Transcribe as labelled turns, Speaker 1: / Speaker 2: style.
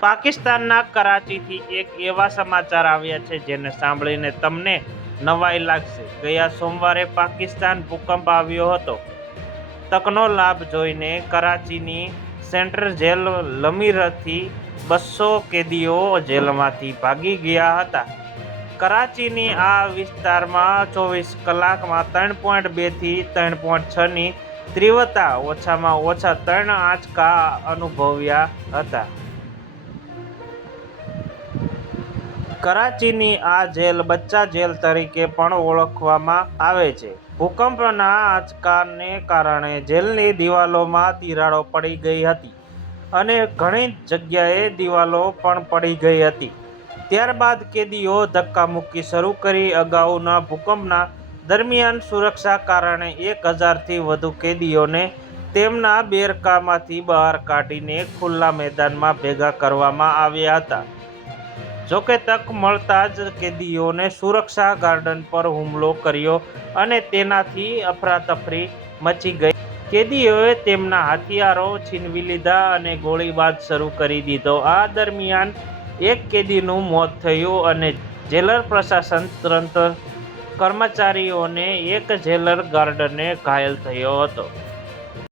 Speaker 1: પાકિસ્તાનના કરાચીથી એક એવા સમાચાર આવ્યા છે જેને સાંભળીને તમને નવાઈ લાગશે. ગયા સોમવારે પાકિસ્તાન ભૂકંપ આવ્યો હતો. તકનો લાભ જોઈને કરાચીની સેન્ટ્રલ જેલ લમીરથી બસો કેદીઓ જેલમાંથી ભાગી ગયા હતા. કરાચીની આ વિસ્તારમાં ચોવીસ કલાકમાં ત્રણ પોઈન્ટ બેથી ત્રણ પોઈન્ટ છની તીવ્રતા ઓછામાં ઓછા ત્રણ આંચકા અનુભવ્યા હતા. કરાચીની આ જેલ બચ્ચા જેલ તરીકે પણ ઓળખવામાં આવે છે. ભૂકંપના આંચકાને કારણે જેલની દિવાલોમાં તિરાડો પડી ગઈ હતી અને ઘણી જગ્યાએ દિવાલો પણ પડી ગઈ હતી. ત્યારબાદ કેદીઓ ધક્કામુક્કી શરૂ કરી અગાઉના ભૂકંપના દરમિયાન સુરક્ષા કારણે એક હજારથી વધુ કેદીઓને તેમના બેરકામાંથી બહાર કાઢીને ખુલ્લા મેદાનમાં ભેગા કરવામાં આવ્યા હતા. જોકે તક મળતા જ કેદીઓને સુરક્ષા ગાર્ડન પર હુમલો કર્યો અને તેનાથી અફરાતફરી મચી ગઈ. કેદીઓએ તેમના હથિયારો છીનવી લીધા અને ગોળીબાર શરૂ કરી દીધો. આ દરમિયાન એક કેદીનું મોત થયું અને જેલર પ્રશાસન તંત્ર કર્મચારીઓને એક જેલર ગાર્ડને ઘાયલ થયો હતો.